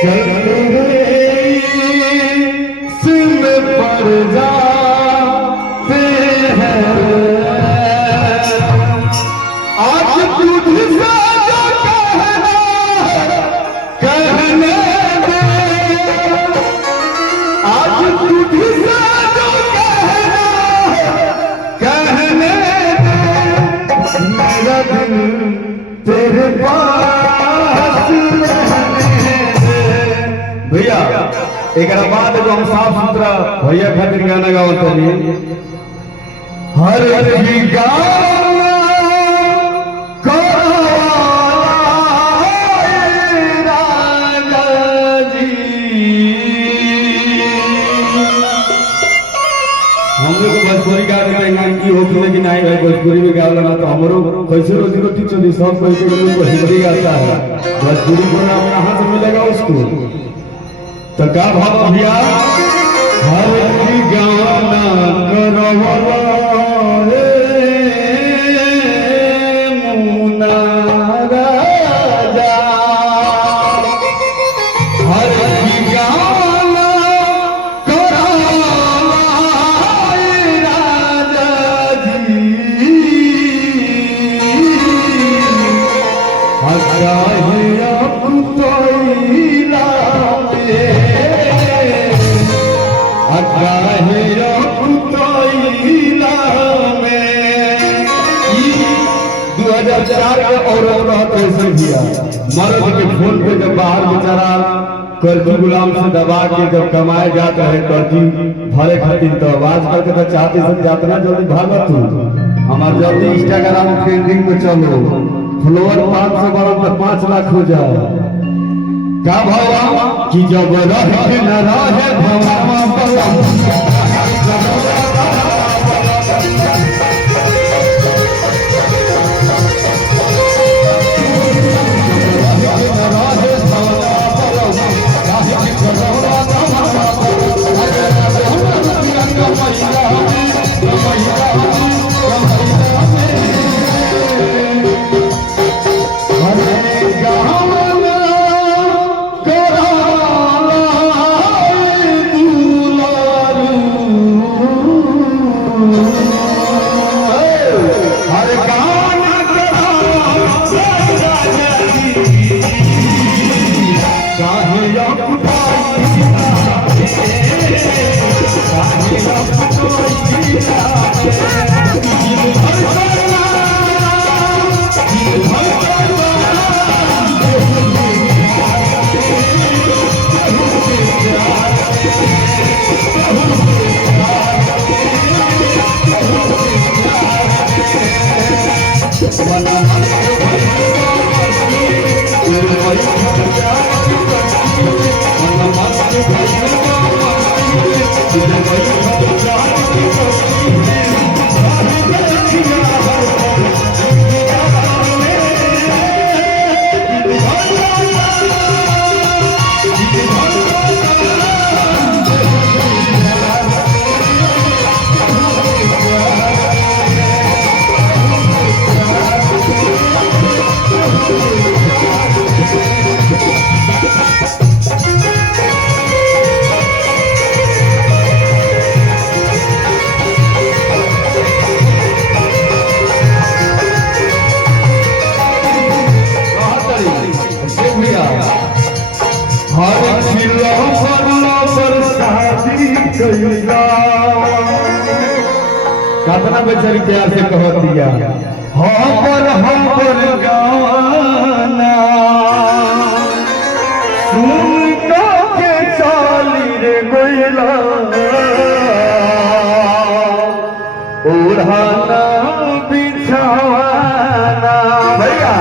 चलते सिम पर जाते हैं आज तुझसे जो कहना कहने दे आज तुझसे जो कहना कहने दे मेरा दिल तेरे पास भैया एक बाद जो हम साफ सुथरा भैया खातिर गाना गावत हनी हर की गाना राजा जी हम लोग भोजपुरी गा देंगे की होती लेकिन आई भाई भोजपुरी में गावला ना तो हमरो कैसे रोजी रोटी चली सब कोई के लोग भोजपुरी गाता है भोजपुरी को नाम कहां से मिलेगा उसको तो का भाव भैया हर की गाना करवाला रे मुना राजा हर की गाना करवाला राजा जी हटा है अब तोइला मर्द के फोन पे जब बाहर बेचारा कर्जी गुलाम से दबा के जब कमाए जाता है कर्जी भरे खातिर तो आवाज करके तो चाहते सब जातना जल्दी भागत हूँ हमारे जल्दी इंस्टाग्राम ट्रेंडिंग में चलो फॉलोअर 500 बढ़ो तो 5 लाख हो जाए का भावा कि जब रहे न रहे भवा कतना बेचारी प्यार से कह दिया हमर गाना सुन के चाली रे गोइला ओढ़ाना बिछावाना भैया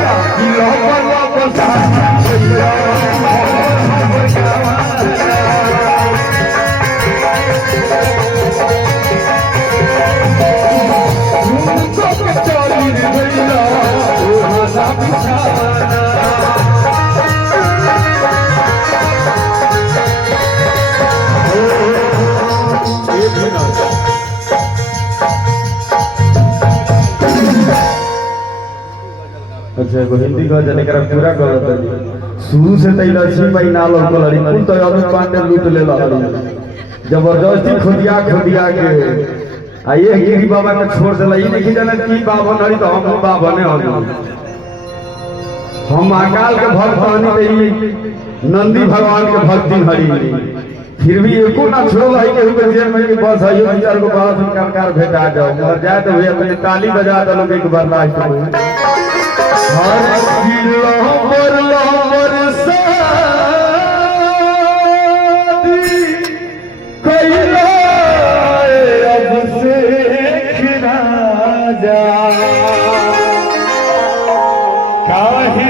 अच्छा हिंदी का जाने का पूरा गलत है। शुरू से तई लक्ष्मी भाई ना लोग लड़ी कुल तो अभी पांडे लूट ले लड़ी जबरदस्ती खुदिया के आ ये गिरी बाबा के छोड़ दिला ई नहीं जाने की बाबा हरी तो हम बाबा ने हो हम अकाल के भक्त हनी ते नंदी भगवान के भक्ति हरी फिर भी एको ना छोड़ है के ऊपर जेल में बस है यो चार को बात सरकार भेटा जाओ मर जाए तो भैया अपने ताली बजा दो लोग एक बार लास्ट में हर किलो पर कैला अब से खिला जा काहे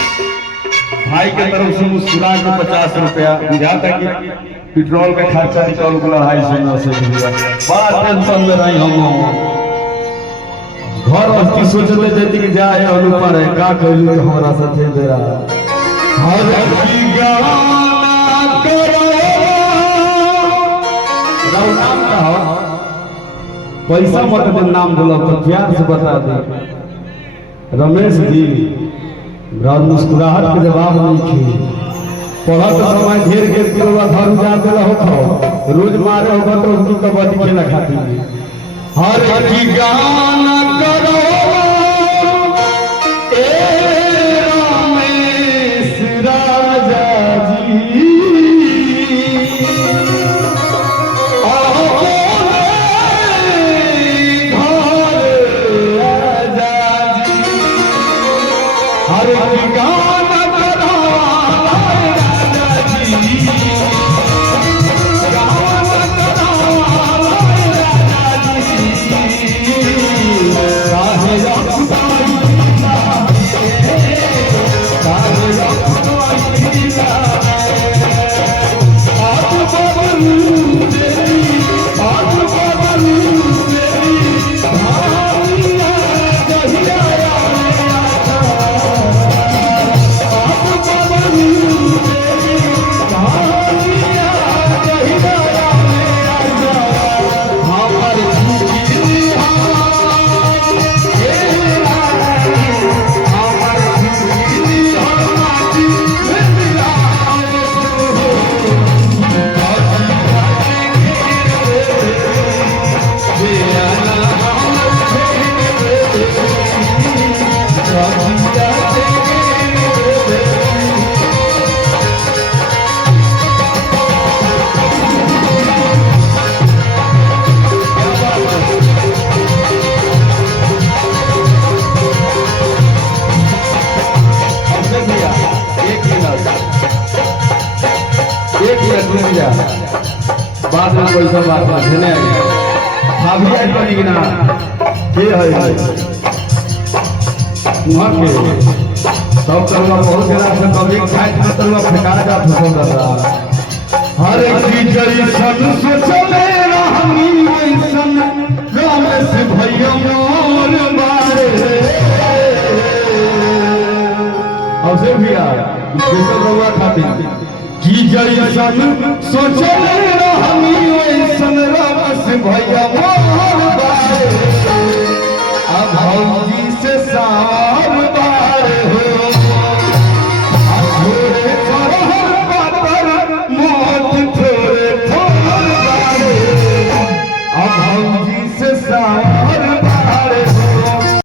भाई के तरफ से मुस्कुरा के 50 रुपया बुझाता कि पेट्रोल का खर्चा निकल गया 250 से बड़ा टेंशन में रही हम घर अस्थि सोचते जैती कि जाए अनुपर है का कहलू तो हमारा साथे बेरा हर की गाना करो नाम का हो पैसा मत दे नाम बोलो तो प्यार से बता दे रमेश जी रात मुस्कुराहट के जवाब नहीं थी पढ़त समय घेर घेर के घर जा देला हो रोज मारे होगा तो उनकी कबड्डी खेला खाती हर की गाना करो रमेश राजा जी हर की गाना करो राजा जी बाद में कोई सब बात नहीं है भाभी आज बनी कि ना के है वहां के सब तरवा बहुत जरा से कभी खाए न तरवा फेंका जा फसल रहा हर की जैसन सोचले रहनी वैसन राम से भैया मोर मारे अब से भैया स्पेशल रवा खातिर की जैसन सोचले रहनी वैसन राम से भैया मोर मारे अब